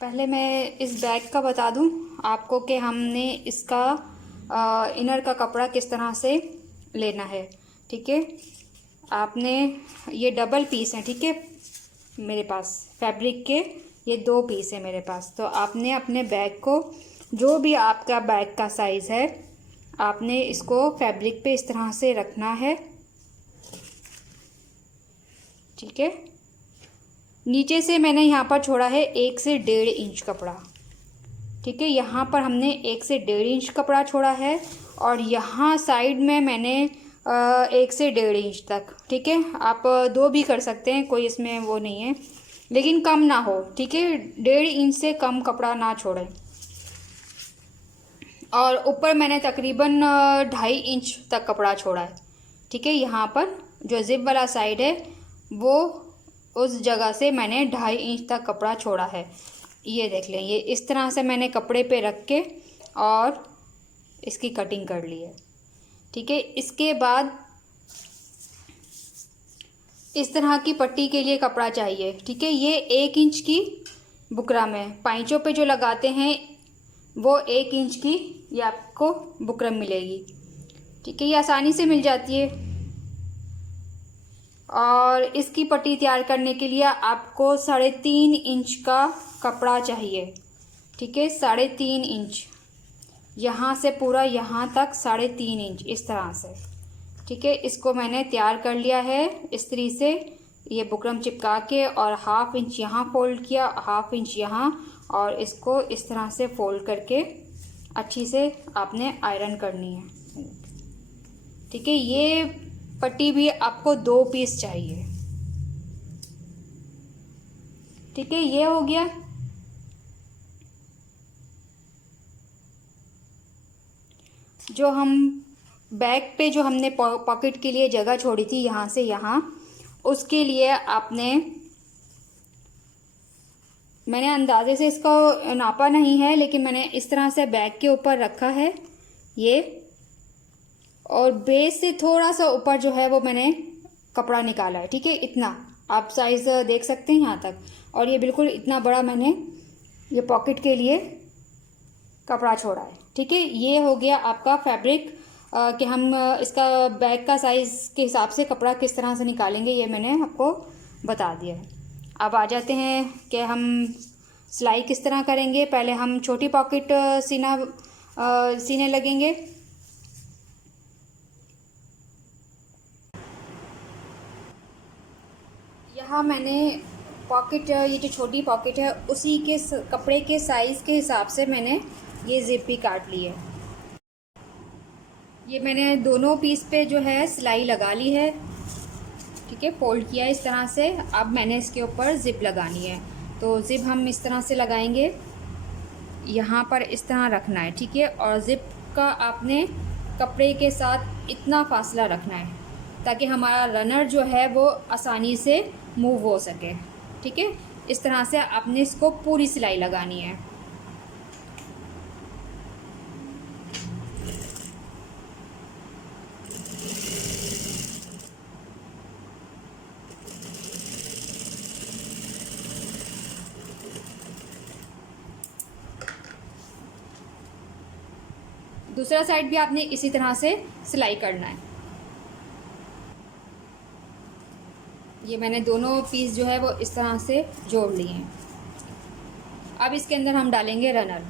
पहले मैं इस बैग का बता दूं आपको कि हमने इसका इनर का कपड़ा किस तरह से लेना है। ठीक है, आपने ये डबल पीस है, ठीक है, मेरे पास फैब्रिक के ये 2 पीस है मेरे पास। तो आपने अपने बैग को, जो भी आपका बैग का साइज़ है, आपने इसको फैब्रिक पे इस तरह से रखना है। ठीक है, नीचे से मैंने यहाँ पर छोड़ा है 1 से 1.5 इंच कपड़ा। ठीक है, यहाँ पर हमने 1 से 1.5 इंच कपड़ा छोड़ा है और यहाँ साइड में मैंने 1 से 1.5 इंच तक। ठीक है, आप 2 भी कर सकते हैं, कोई इसमें वो नहीं है, लेकिन कम ना हो। ठीक है, 1.5 इंच से कम कपड़ा ना छोड़ें। और ऊपर मैंने तकरीबन 2.5 इंच तक कपड़ा छोड़ा है। ठीक है, यहाँ पर जो जिप वाला साइड है वो उस जगह से मैंने 2.5 इंच तक कपड़ा छोड़ा है। ये देख लें, ये इस तरह से मैंने कपड़े पे रख के और इसकी कटिंग कर ली है। ठीक है, इसके बाद इस तरह की पट्टी के लिए कपड़ा चाहिए। ठीक है, ये 1 इंच की बुकरम है, पाइचों पे जो लगाते हैं वो 1 इंच की ये आपको बुकरम मिलेगी। ठीक है, ये आसानी से मिल जाती है। और इसकी पट्टी तैयार करने के लिए आपको 3.5 इंच का कपड़ा चाहिए। ठीक है, 3.5 इंच, यहाँ से पूरा यहाँ तक 3.5 इंच इस तरह से। ठीक है, इसको मैंने तैयार कर लिया है इस्त्री से, ये बुकरम चिपका के, और 1/2 इंच यहाँ फोल्ड किया, 1/2 इंच यहाँ, और इसको इस तरह से फोल्ड करके अच्छी से आपने आयरन करनी है। ठीक है, ये पट्टी भी आपको 2 पीस चाहिए। ठीक है, ये हो गया। जो हम बैक पे जो हमने पॉकेट के लिए जगह छोड़ी थी यहाँ से यहाँ, उसके लिए आपने, मैंने अंदाजे से इसको नापा नहीं है, लेकिन मैंने इस तरह से बैग के ऊपर रखा है ये, और बेस से थोड़ा सा ऊपर जो है वो मैंने कपड़ा निकाला है। ठीक है, इतना आप साइज़ देख सकते हैं यहाँ तक, और ये बिल्कुल इतना बड़ा मैंने ये पॉकेट के लिए कपड़ा छोड़ा है। ठीक है, ये हो गया आपका फैब्रिक कि हम इसका बैग का साइज़ के हिसाब से कपड़ा किस तरह से निकालेंगे, ये मैंने आपको बता दिया है। अब आ जाते हैं कि हम सिलाई किस तरह करेंगे। पहले हम छोटी पॉकेट सीने लगेंगे। यहाँ मैंने पॉकेट, ये जो छोटी पॉकेट है उसी के कपड़े के साइज़ के हिसाब से मैंने ये जिप भी काट ली है। ये मैंने दोनों पीस पे जो है सिलाई लगा ली है। ठीक है, फोल्ड किया इस तरह से। अब मैंने इसके ऊपर जिप लगानी है, तो जिप हम इस तरह से लगाएंगे, यहाँ पर इस तरह रखना है। ठीक है, और जिप का आपने कपड़े के साथ इतना फासला रखना है ताकि हमारा रनर जो है वो आसानी से मूव हो सके। ठीक है, इस तरह से आपने इसको पूरी सिलाई लगानी है। दूसरा साइड भी आपने इसी तरह से सिलाई करना है। ये मैंने दोनों पीस जो है वो इस तरह से जोड़ लिए हैं। अब इसके अंदर हम डालेंगे रनर।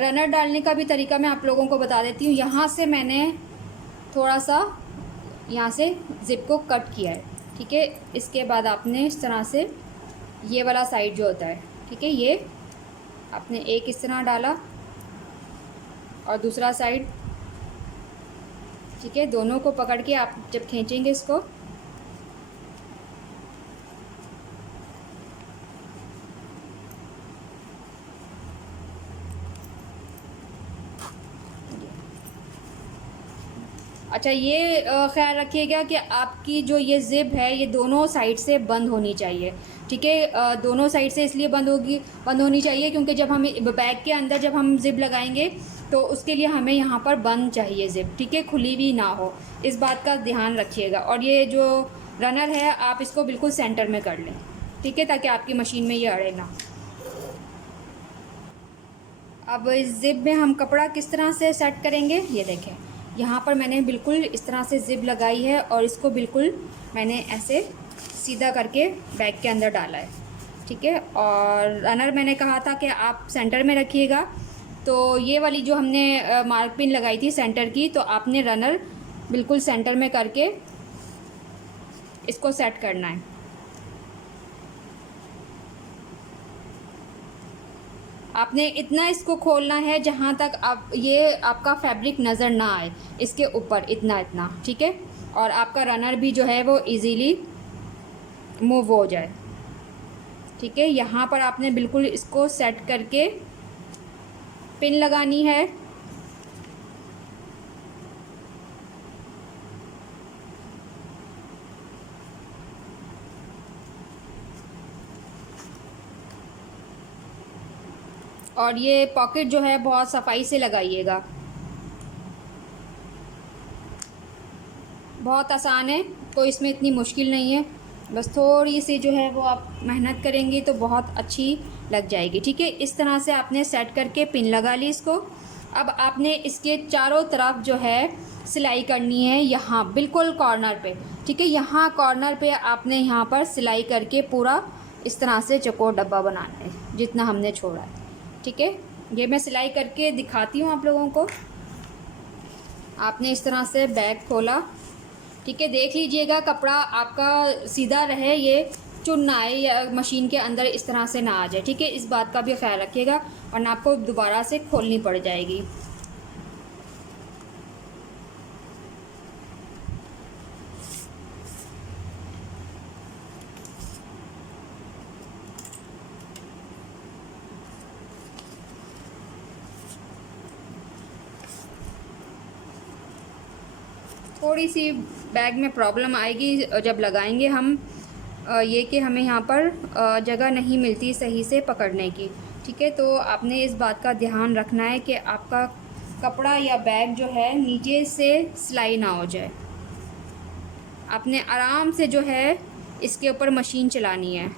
रनर डालने का भी तरीका मैं आप लोगों को बता देती हूँ। यहाँ से मैंने थोड़ा सा यहाँ से जिप को कट किया है। ठीक है, इसके बाद आपने इस तरह से ये वाला साइड जो होता है, ठीक है, ये आपने एक इस तरह डाला और दूसरा साइड। ठीक है, दोनों को पकड़ के आप जब खींचेंगे इसको, अच्छा ये ख्याल रखिएगा कि आपकी जो ये ज़िप है ये दोनों साइड से बंद होनी चाहिए। ठीक है, दोनों साइड से इसलिए बंद होनी चाहिए क्योंकि जब हम बैग के अंदर जब हम ज़िप लगाएंगे तो उसके लिए हमें यहाँ पर बंद चाहिए ज़िप। ठीक है, खुली भी ना हो, इस बात का ध्यान रखिएगा। और ये जो रनर है आप इसको बिल्कुल सेंटर में कर लें। ठीक है, ताकि आपकी मशीन में ये अड़े ना। अब इस ज़िप में हम कपड़ा किस तरह से सेट करेंगे, ये देखें। यहाँ पर मैंने बिल्कुल इस तरह से ज़िप लगाई है और इसको बिल्कुल मैंने ऐसे सीधा करके बैग के अंदर डाला है, ठीक है। और रनर मैंने कहा था कि आप सेंटर में रखिएगा, तो ये वाली जो हमने मार्क पिन लगाई थी सेंटर की, तो आपने रनर बिल्कुल सेंटर में करके इसको सेट करना है। आपने इतना इसको खोलना है जहाँ तक आप ये आपका फैब्रिक नज़र ना आए, इसके ऊपर इतना इतना, ठीक है। और आपका रनर भी जो है वो इजीली मूव हो जाए, ठीक है। यहाँ पर आपने बिल्कुल इसको सेट करके पिन लगानी है। और ये पॉकेट जो है बहुत सफाई से लगाइएगा, बहुत आसान है, कोई इसमें इतनी मुश्किल नहीं है। बस थोड़ी सी जो है वो आप मेहनत करेंगे तो बहुत अच्छी लग जाएगी, ठीक है। इस तरह से आपने सेट करके पिन लगा ली इसको। अब आपने इसके चारों तरफ जो है सिलाई करनी है, यहाँ बिल्कुल कॉर्नर पे, ठीक है। यहाँ कॉर्नर पे आपने यहाँ पर सिलाई करके पूरा इस तरह से चौकोर डब्बा बनाना है जितना हमने छोड़ा है, ठीक है। ये मैं सिलाई करके दिखाती हूँ आप लोगों को। आपने इस तरह से बैग खोला, ठीक है। देख लीजिएगा कपड़ा आपका सीधा रहे, ये चुन ना आए या मशीन के अंदर इस तरह से ना आ जाए, ठीक है। इस बात का भी ख्याल रखिएगा वरना आपको दोबारा से खोलनी पड़ जाएगी। थोड़ी सी बैग में प्रॉब्लम आएगी जब लगाएंगे हम, ये कि हमें यहाँ पर जगह नहीं मिलती सही से पकड़ने की, ठीक है। तो आपने इस बात का ध्यान रखना है कि आपका कपड़ा या बैग जो है नीचे से सिलाई ना हो जाए। आपने आराम से जो है इसके ऊपर मशीन चलानी है,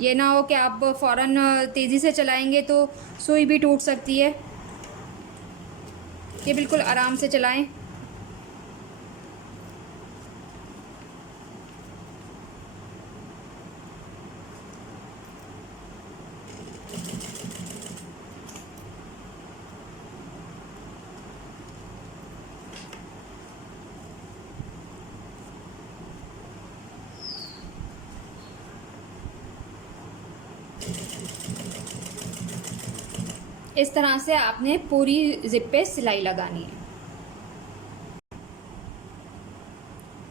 ये ना हो कि आप फ़ौरन तेज़ी से चलाएंगे तो सुई भी टूट सकती है। ये बिल्कुल आराम से चलाएं। इस तरह से आपने पूरी ज़िप पे सिलाई लगानी है।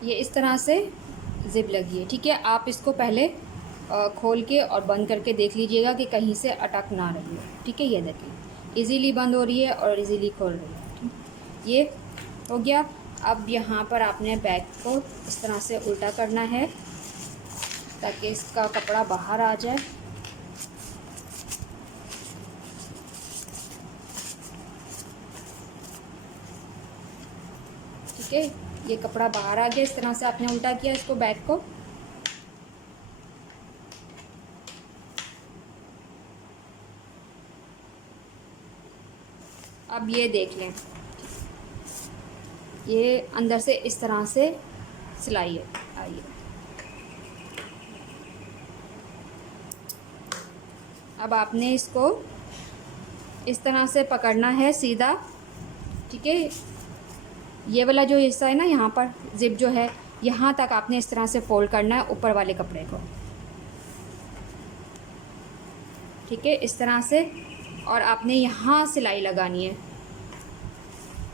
ये इस तरह से ज़िप लगी है, ठीक है। आप इसको पहले खोल के और बंद करके देख लीजिएगा कि कहीं से अटक ना रही हो, ठीक है। ये देखिए इजीली बंद हो रही है और इजीली खोल रही है, ठीक। ये हो गया। अब यहाँ पर आपने बैग को इस तरह से उल्टा करना है ताकि इसका कपड़ा बाहर आ जाए। ठीक है, ये कपड़ा बाहर आ गया। इस तरह से आपने उल्टा किया इसको, बैग को। अब ये देख लें, ये अंदर से इस तरह से सिलाई है आई है। अब आपने इसको इस तरह से पकड़ना है सीधा, ठीक है। ये वाला जो हिस्सा है ना, यहाँ पर ज़िप जो है, यहाँ तक आपने इस तरह से फोल्ड करना है ऊपर वाले कपड़े को, ठीक है, इस तरह से। और आपने यहाँ सिलाई लगानी है।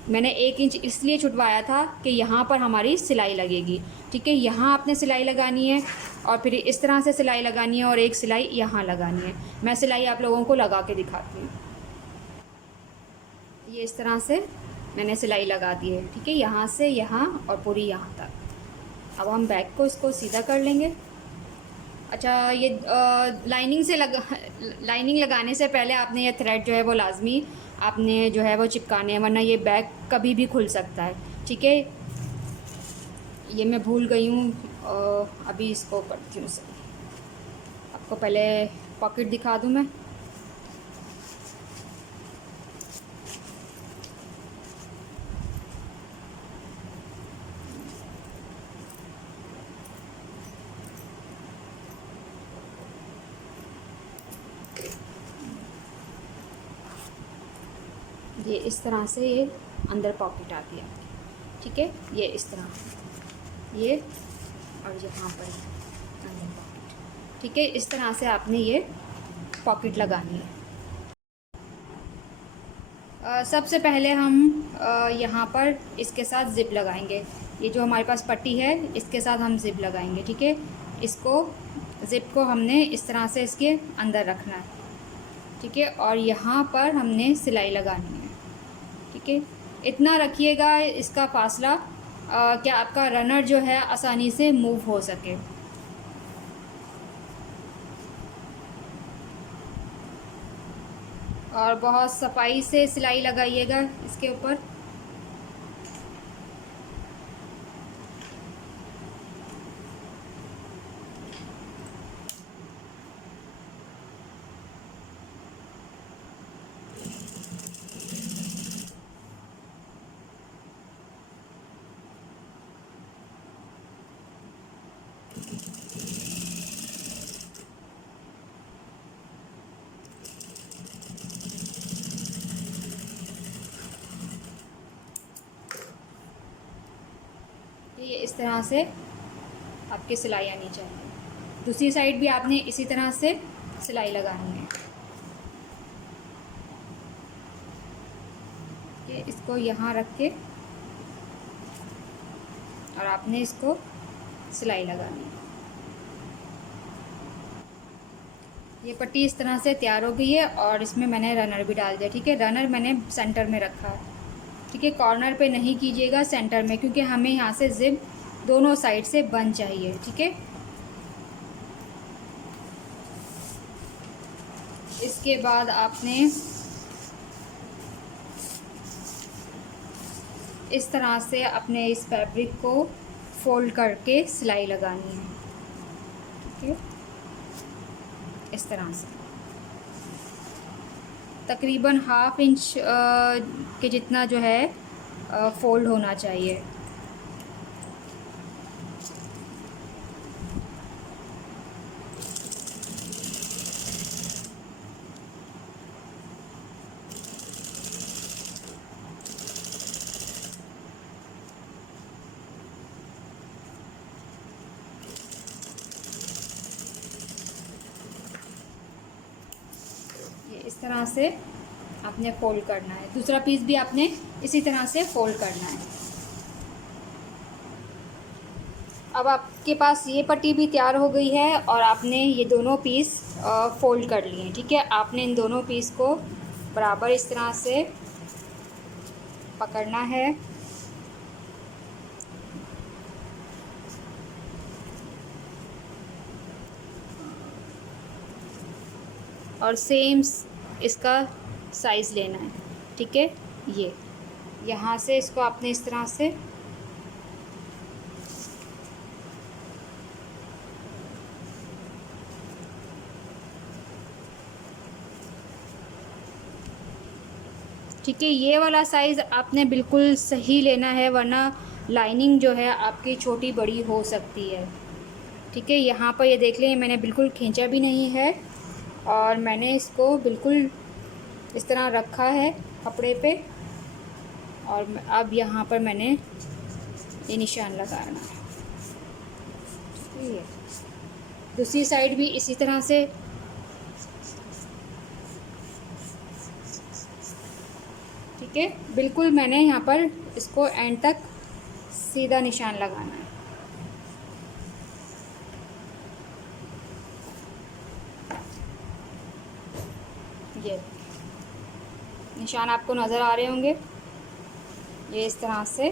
मैंने 1 इंच इसलिए छुटवाया था कि यहाँ पर हमारी सिलाई लगेगी, ठीक है। यहाँ आपने सिलाई लगानी है और फिर इस तरह से सिलाई लगानी है और एक सिलाई यहाँ लगानी है। मैं सिलाई आप लोगों को लगा के दिखाती हूँ। ये इस तरह से मैंने सिलाई लगा दी है, ठीक है, यहाँ से यहाँ और पूरी यहाँ तक। अब हम बैग को इसको सीधा कर लेंगे। अच्छा, ये लाइनिंग लगाने से पहले आपने ये थ्रेड जो है वो लाजमी आपने जो है वो चिपकाने हैं, वरना ये बैग कभी भी खुल सकता है, ठीक है। ये मैं भूल गई हूँ, अभी इसको करती हूँ सही। आपको पहले पॉकेट दिखा दूँ मैं। ये इस तरह से ये अंदर पॉकेट आती है, ठीक है। ये इस तरह ये और यहाँ पर अंदर पॉकेट, ठीक है। इस तरह से आपने ये पॉकेट लगानी है। सबसे पहले हम यहाँ पर इसके साथ ज़िप लगाएंगे। ये जो हमारे पास पट्टी है इसके साथ हम ज़िप लगाएंगे, ठीक है। इसको ज़िप को हमने इस तरह से इसके अंदर रखना है, ठीक है। और यहाँ पर हमने सिलाई लगानी है, ठीक है। इतना रखिएगा इसका फासला कि आपका रनर जो है आसानी से मूव हो सके। और बहुत सफाई से सिलाई लगाइएगा इसके ऊपर। ये इस तरह से आपकी सिलाई आनी चाहिए। दूसरी साइड भी आपने इसी तरह से सिलाई लगानी है। ये इसको यहाँ रख के और आपने इसको सिलाई लगानी है। ये पट्टी इस तरह से तैयार हो गई है और इसमें मैंने रनर भी डाल दिया, ठीक है। रनर मैंने सेंटर में रखा है, ठीक है। कॉर्नर पे नहीं कीजिएगा, सेंटर में, क्योंकि हमें यहाँ से ज़िप दोनों साइड से बंद चाहिए, ठीक है। इसके बाद आपने इस तरह से अपने इस फैब्रिक को फोल्ड करके सिलाई लगानी है, ठीक है। इस तरह से तकरीबन ½ इंच के जितना जो है फोल्ड होना चाहिए। इस तरह से आपने फोल्ड करना है। दूसरा पीस भी आपने इसी तरह से फोल्ड करना है। अब आपके पास ये पट्टी भी तैयार हो गई है और आपने ये दोनों पीस फोल्ड कर लिए हैं, ठीक है। आपने इन दोनों पीस को बराबर इस तरह से पकड़ना है और सेम इसका साइज़ लेना है, ठीक है। ये यहाँ से इसको आपने इस तरह से ठीक है। ये वाला साइज़ आपने बिल्कुल सही लेना है, वरना लाइनिंग जो है आपकी छोटी बड़ी हो सकती है, ठीक है। यहाँ पर ये देख लें, मैंने बिल्कुल खींचा भी नहीं है और मैंने इसको बिल्कुल इस तरह रखा है कपड़े पे। और अब यहाँ पर मैंने ये निशान लगाना है, ठीक है। दूसरी साइड भी इसी तरह से ठीक है। बिल्कुल मैंने यहाँ पर इसको एंड तक सीधा निशान लगाना है। ये निशान आपको नज़र आ रहे होंगे, ये इस तरह से।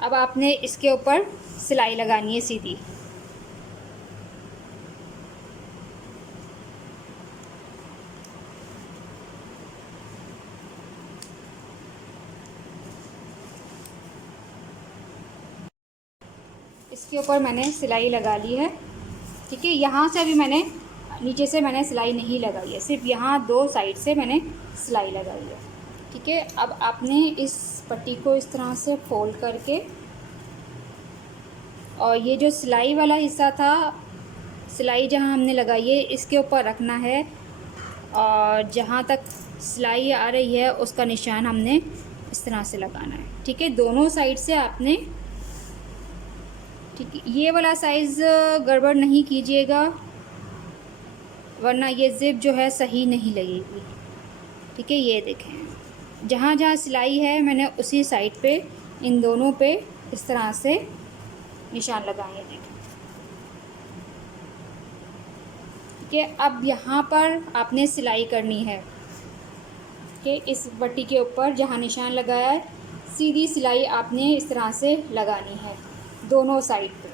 अब आपने इसके ऊपर सिलाई लगानी है सीधी। इसके ऊपर मैंने सिलाई लगा ली है। ठीक है, यहाँ से अभी मैंने नीचे से मैंने सिलाई नहीं लगाई है, सिर्फ यहाँ 2 साइड से मैंने सिलाई लगाई है। ठीक है, अब आपने इस पट्टी को इस तरह से फोल्ड करके, और ये जो सिलाई वाला हिस्सा था, सिलाई जहाँ हमने लगाई है इसके ऊपर रखना है, और जहाँ तक सिलाई आ रही है उसका निशान हमने इस तरह से लगाना है। ठीक है, दोनों साइड से आपने, ठीक है, ये वाला साइज़ गड़बड़ नहीं कीजिएगा वरना ये ज़िप जो है सही नहीं लगेगी। ठीक है, ये देखें जहाँ जहाँ सिलाई है मैंने उसी साइड पे इन दोनों पे इस तरह से निशान लगाए। देखें, ठीक है, अब यहाँ पर आपने सिलाई करनी है कि इस पट्टी के ऊपर जहाँ निशान लगाया है सीधी सिलाई आपने इस तरह से लगानी है दोनों साइड पे।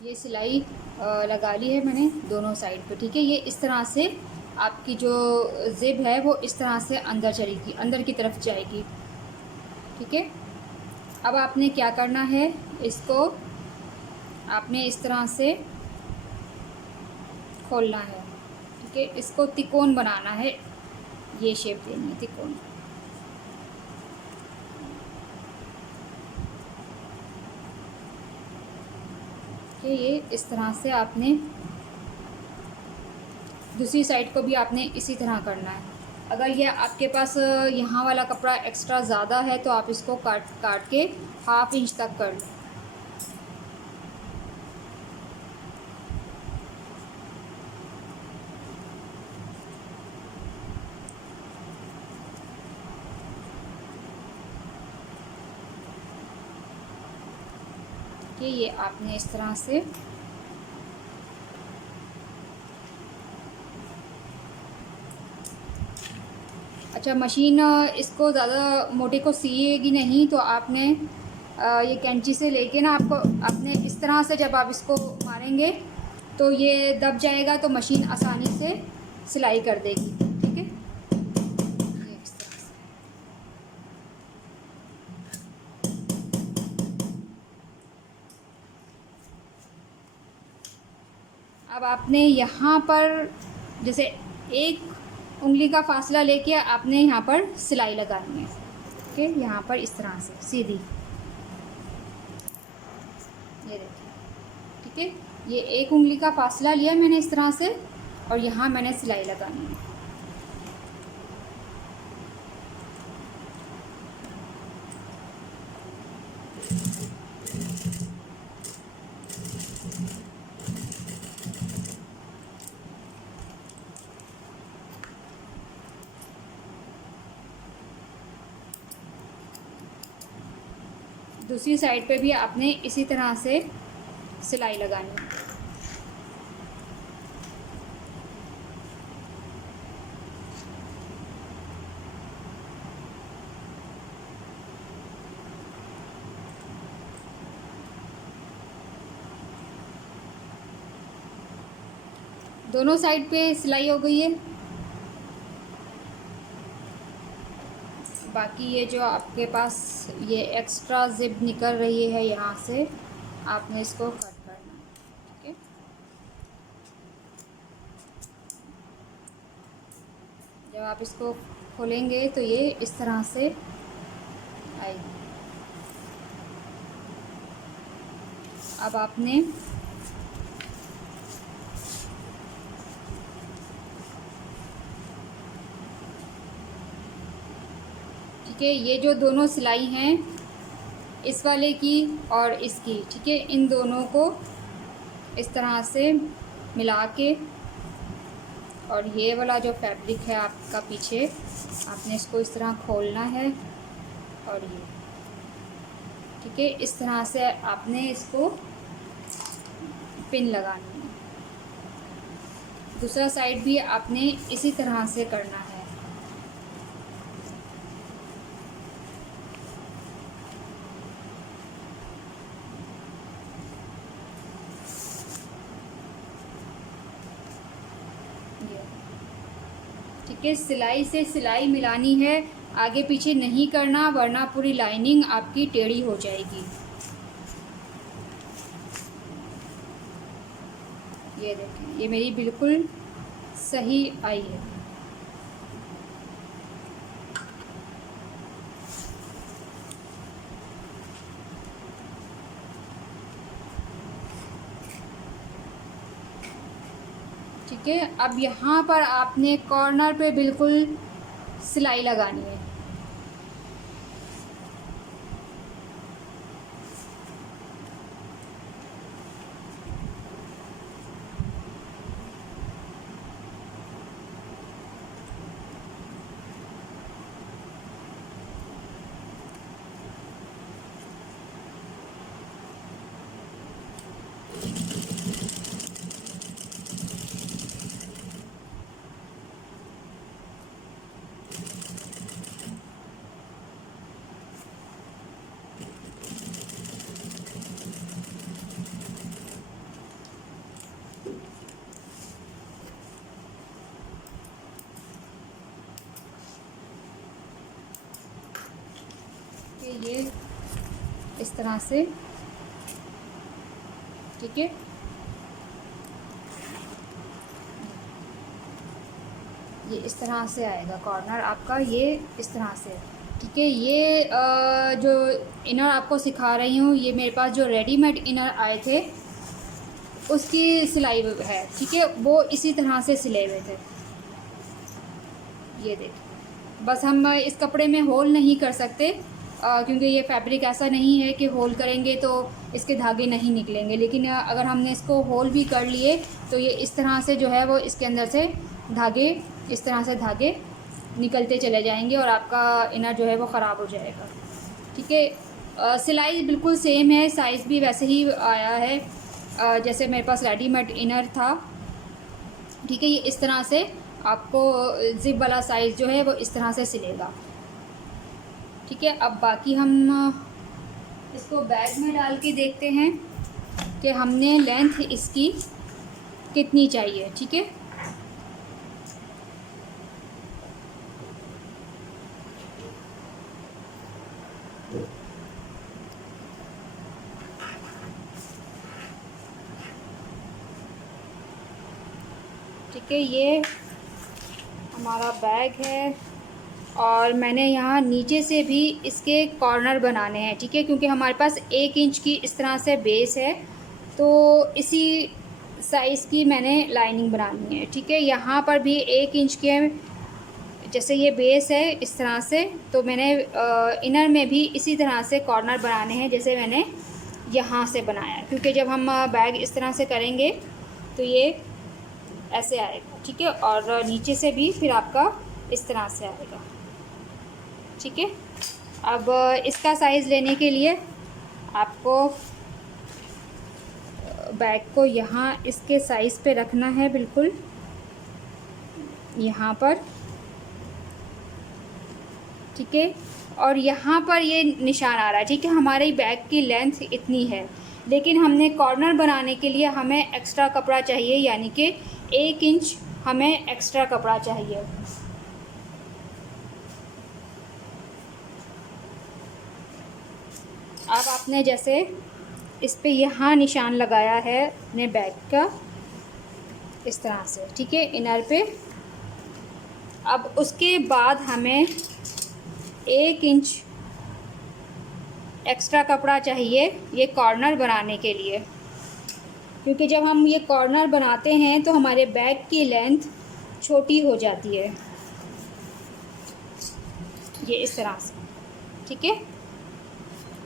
ये सिलाई लगा ली है मैंने दोनों साइड पे। ठीक है, ये इस तरह से आपकी जो ज़िप है वो इस तरह से अंदर चलेगी, अंदर की तरफ जाएगी। ठीक है, अब आपने क्या करना है, इसको आपने इस तरह से खोलना है। ठीक है, इसको तिकोन बनाना है, ये शेप देनी है तिकोन। कि ये इस तरह से आपने दूसरी साइड को भी आपने इसी तरह करना है। अगर ये आपके पास यहाँ वाला कपड़ा एक्स्ट्रा ज़्यादा है तो आप इसको काट के 1/2 इंच तक कर लें। कि ये आपने इस तरह से अच्छा, मशीन इसको ज़्यादा मोटे को सिएगी नहीं, तो आपने ये कैंची से लेके ना आपको अपने इस तरह से जब आप इसको मारेंगे तो ये दब जाएगा, तो मशीन आसानी से सिलाई कर देगी। ठीक है, ये इस तरह से। अब आपने यहाँ पर जैसे 1 उंगली का फासला लेके आपने यहाँ पर सिलाई लगानी है। ठीक है, यहाँ पर इस तरह से सीधी, ये देखिए। ठीक है, ये 1 उंगली का फासला लिया मैंने इस तरह से, और यहाँ मैंने सिलाई लगानी है। दूसरी साइड पे भी आपने इसी तरह से सिलाई लगानी है। दोनों साइड पे सिलाई हो गई है। बाकी ये जो आपके पास ये एक्स्ट्रा जिप निकल रही है यहाँ से, आपने इसको कट करना है। ठीक है, जब आप इसको खोलेंगे तो ये इस तरह से आएगी। अब आपने ठीक है, ये जो दोनों सिलाई हैं, इस वाले की और इसकी, ठीक है, इन दोनों को इस तरह से मिला के, और ये वाला जो फैब्रिक है आपका पीछे, आपने इसको इस तरह खोलना है, और ये ठीक है, इस तरह से आपने इसको पिन लगानी है। दूसरा साइड भी आपने इसी तरह से करना है। ठीक है, सिलाई से सिलाई मिलानी है, आगे पीछे नहीं करना, वरना पूरी लाइनिंग आपकी टेढ़ी हो जाएगी। ये देखें, ये मेरी बिल्कुल सही आई है। ठीक है, अब यहाँ पर आपने कॉर्नर पे बिल्कुल सिलाई लगानी है। ये इस तरह से, ठीक है। ये इस तरह से आएगा कॉर्नर आपका, ये इस तरह से, ठीक है। ये जो इनर आपको सिखा रही हूँ, ये मेरे पास जो रेडीमेड इनर आए थे उसकी सिलाई है, ठीक है। वो इसी तरह से सिले हुए थे। ये देखिए, बस हम इस कपड़े में होल नहीं कर सकते क्योंकि ये फैब्रिक ऐसा नहीं है कि होल करेंगे तो इसके धागे नहीं निकलेंगे, लेकिन अगर हमने इसको होल भी कर लिए तो ये इस तरह से जो है वो इसके अंदर से धागे, इस तरह से धागे निकलते चले जाएंगे और आपका इनर जो है वो ख़राब हो जाएगा, ठीक है। सिलाई बिल्कुल सेम है, साइज़ भी वैसे ही आया है जैसे मेरे पास रेडीमेड इनर था, ठीक है। ये इस तरह से आपको ज़िप वाला साइज़ जो है वो इस तरह से सिलेगा, ठीक है। अब बाकी हम इसको बैग में डाल के देखते हैं कि हमने लेंथ इसकी कितनी चाहिए, ठीक है। ठीक है, ये हमारा बैग है और मैंने यहाँ नीचे से भी इसके कॉर्नर बनाने हैं, ठीक है, क्योंकि हमारे पास 1 इंच की इस तरह से बेस है, तो इसी साइज़ की मैंने लाइनिंग बनानी है, ठीक है। यहाँ पर भी 1 इंच के, जैसे ये बेस है इस तरह से, तो मैंने इनर में भी इसी तरह से कॉर्नर बनाने हैं जैसे मैंने यहाँ से बनाया, क्योंकि जब हम बैग इस तरह से करेंगे तो ये ऐसे आएगा, ठीक है। और नीचे से भी फिर आपका इस तरह से आएगा, ठीक है। अब इसका साइज़ लेने के लिए आपको बैग को यहाँ इसके साइज़ पे रखना है, बिल्कुल यहाँ पर, ठीक है। और यहाँ पर ये निशान आ रहा है, ठीक है। हमारे बैग की लेंथ इतनी है, लेकिन हमने कॉर्नर बनाने के लिए हमें एक्स्ट्रा कपड़ा चाहिए, यानी कि 1 इंच हमें एक्स्ट्रा कपड़ा चाहिए। अब आपने जैसे इस पे यहाँ निशान लगाया है अपने बैग का इस तरह से, ठीक है, इनर पे। अब उसके बाद हमें 1 इंच एक्स्ट्रा कपड़ा चाहिए ये कॉर्नर बनाने के लिए, क्योंकि जब हम ये कॉर्नर बनाते हैं तो हमारे बैग की लेंथ छोटी हो जाती है, ये इस तरह से, ठीक है।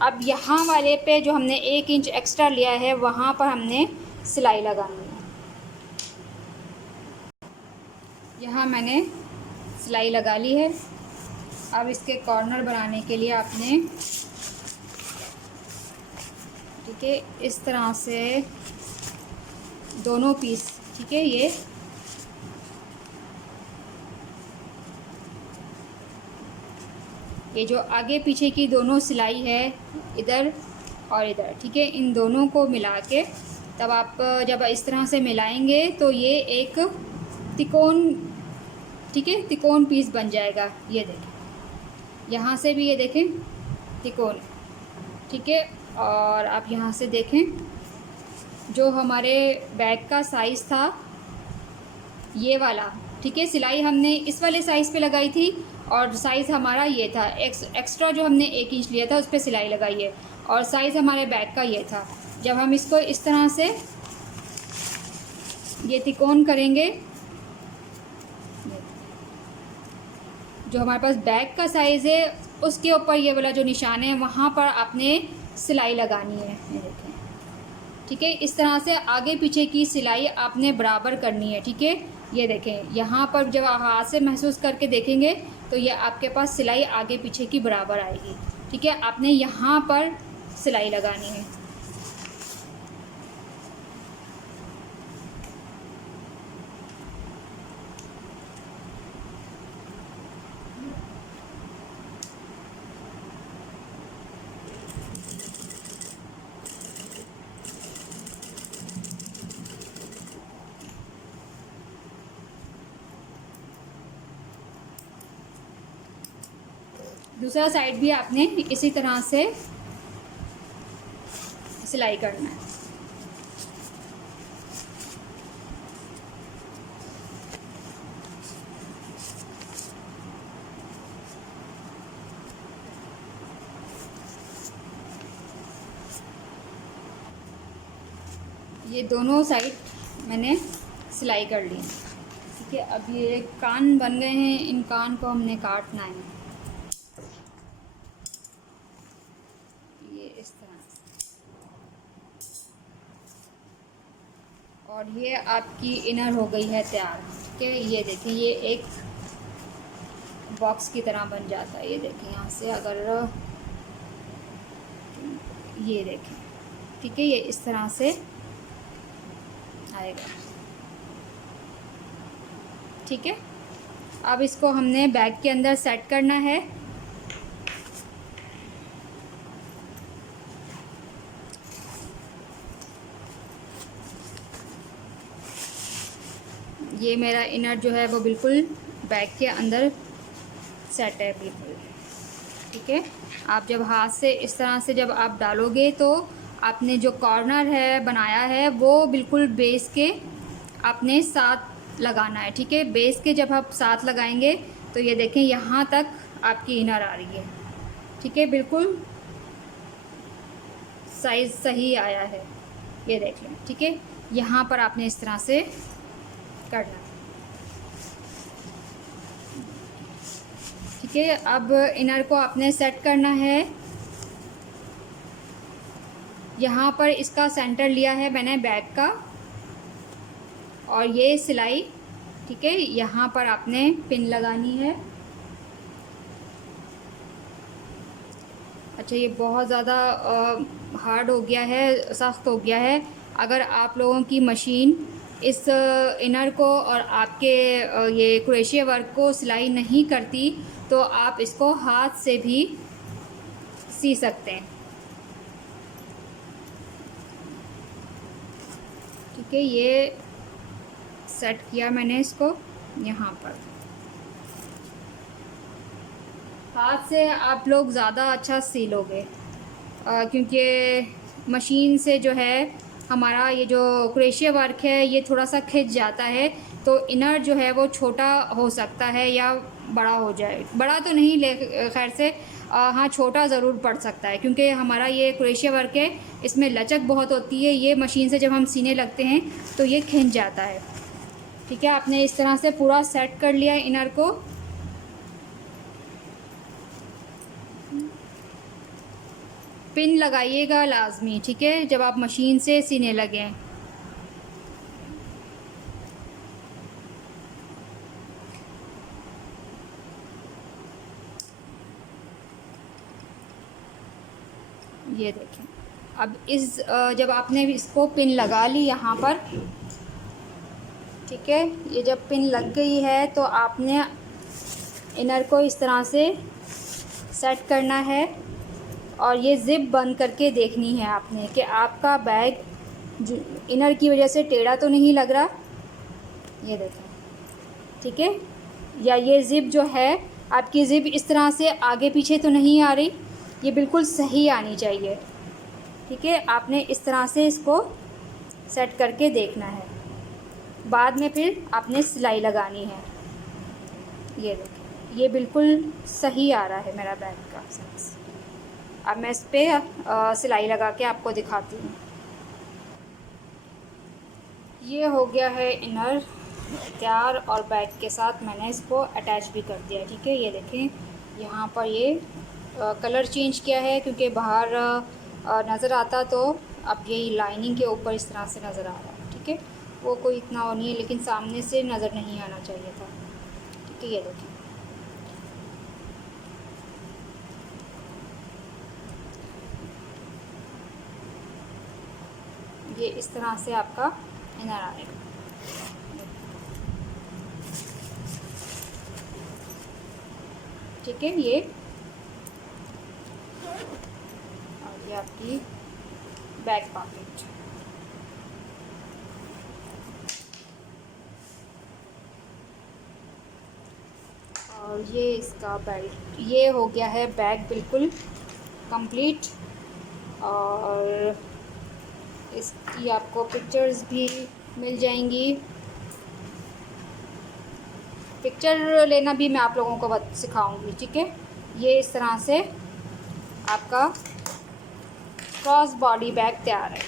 अब यहाँ वाले पे जो हमने 1 इंच एक्स्ट्रा लिया है वहाँ पर हमने सिलाई लगानी है। यहाँ मैंने सिलाई लगा ली है। अब इसके कॉर्नर बनाने के लिए आपने, ठीक है, इस तरह से दोनों पीस, ठीक है, ये जो आगे पीछे की दोनों सिलाई है इधर और इधर, ठीक है, इन दोनों को मिला के तब आप जब इस तरह से मिलाएंगे तो ये एक तिकोन, ठीक है, तिकोन पीस बन जाएगा। ये देखिए, यहाँ से भी ये देखें तिकोन, ठीक है। और आप यहाँ से देखें जो हमारे बैग का साइज़ था ये वाला, ठीक है, सिलाई हमने इस वाले साइज़ पे लगाई थी और साइज़ हमारा ये था। एक्स्ट्रा जो हमने 1 इंच लिया था उस पर सिलाई लगाई है और साइज़ हमारे बैग का ये था। जब हम इसको इस तरह से ये तिकोन करेंगे, जो हमारे पास बैग का साइज़ है उसके ऊपर ये वाला जो निशान है वहाँ पर आपने सिलाई लगानी है, ये देखें, ठीक है। इस तरह से आगे पीछे की सिलाई आपने बराबर करनी है, ठीक है। ये देखें यहाँ पर जब आप हाथ से महसूस करके देखेंगे तो ये आपके पास सिलाई आगे पीछे की बराबर आएगी, ठीक है। आपने यहाँ पर सिलाई लगानी है। दूसरा साइड भी आपने इसी तरह से सिलाई करना है। ये दोनों साइड मैंने सिलाई कर ली, ठीक है। अब ये कान बन गए हैं, इन कान को हमने काटना है इस तरह से। और ये आपकी इनर हो गई है तैयार, ठीक है। ये देखिए ये एक बॉक्स की तरह बन जाता है। ये देखिए यहाँ से अगर ये देखें, ठीक है, ये इस तरह से आएगा, ठीक है। अब इसको हमने बैग के अंदर सेट करना है। ये मेरा इनर जो है वो बिल्कुल बैग के अंदर सेट है, बिल्कुल, ठीक है। आप जब हाथ से इस तरह से जब आप डालोगे तो आपने जो कॉर्नर है बनाया है वो बिल्कुल बेस के आपने साथ लगाना है, ठीक है। बेस के जब आप साथ लगाएंगे तो ये देखें यहाँ तक आपकी इनर आ रही है, ठीक है, बिल्कुल साइज़ सही आया है, ये देख लें, ठीक है। यहाँ पर आपने इस तरह से करना, ठीक है। अब इनर को आपने सेट करना है। यहाँ पर इसका सेंटर लिया है मैंने बैग का और ये सिलाई, ठीक है, यहाँ पर आपने पिन लगानी है। अच्छा ये बहुत ज़्यादा हार्ड हो गया है, सख्त हो गया है। अगर आप लोगों की मशीन इस इनर को और आपके ये क्रोशिया वर्क को सिलाई नहीं करती तो आप इसको हाथ से भी सी सकते हैं, ठीक है। ये सेट किया मैंने इसको यहाँ पर। हाथ से आप लोग ज़्यादा अच्छा सी लोगे क्योंकि मशीन से जो है हमारा ये जो क्रोशिया वर्क है ये थोड़ा सा खिंच जाता है, तो इनर जो है वो छोटा हो सकता है या बड़ा हो जाए, बड़ा तो नहीं ले खैर से हाँ छोटा ज़रूर पड़ सकता है क्योंकि हमारा ये क्रोशिया वर्क है, इसमें लचक बहुत होती है। ये मशीन से जब हम सीने लगते हैं तो ये खिंच जाता है, ठीक है। आपने इस तरह से पूरा सेट कर लिया इनर को। पिन लगाइएगा लाजमी, ठीक है, जब आप मशीन से सीने लगें। ये देखें अब इस जब आपने इसको पिन लगा ली यहाँ पर, ठीक है, ये जब पिन लग गई है तो आपने इनर को इस तरह से सेट करना है और ये ज़िप बंद करके देखनी है आपने कि आपका बैग इनर की वजह से टेढ़ा तो नहीं लग रहा, ये देखें, ठीक है। या ये ज़िप जो है आपकी ज़िप इस तरह से आगे पीछे तो नहीं आ रही, ये बिल्कुल सही आनी चाहिए। ठीक है, आपने इस तरह से इसको सेट करके देखना है। बाद में फिर आपने सिलाई लगानी है। ये देखिए, ये बिल्कुल सही आ रहा है मेरा बैग का साइज़। अब मैं इस पर सिलाई लगा के आपको दिखाती हूँ। ये हो गया है इनर तैयार और बैग के साथ मैंने इसको अटैच भी कर दिया। ठीक है, ये देखें यहाँ पर ये कलर चेंज किया है क्योंकि बाहर नज़र आता तो अब ये लाइनिंग के ऊपर इस तरह से नज़र आ रहा है। ठीक है, वो कोई इतना वो नहीं है, लेकिन सामने से नज़र नहीं आना चाहिए था। ठीक है, ये देखें। ये इस तरह से आपका इनर आएगा। ठीक है, ये और ये आपकी बैक पॉकेट। और ये इसका बेल्ट। ये हो गया है बैग बिल्कुल कंप्लीट। और इसकी आपको पिक्चर्स भी मिल जाएंगी। पिक्चर लेना भी मैं आप लोगों को सिखाऊंगी। ठीक है, ये इस तरह से आपका क्रॉस बॉडी बैग तैयार है।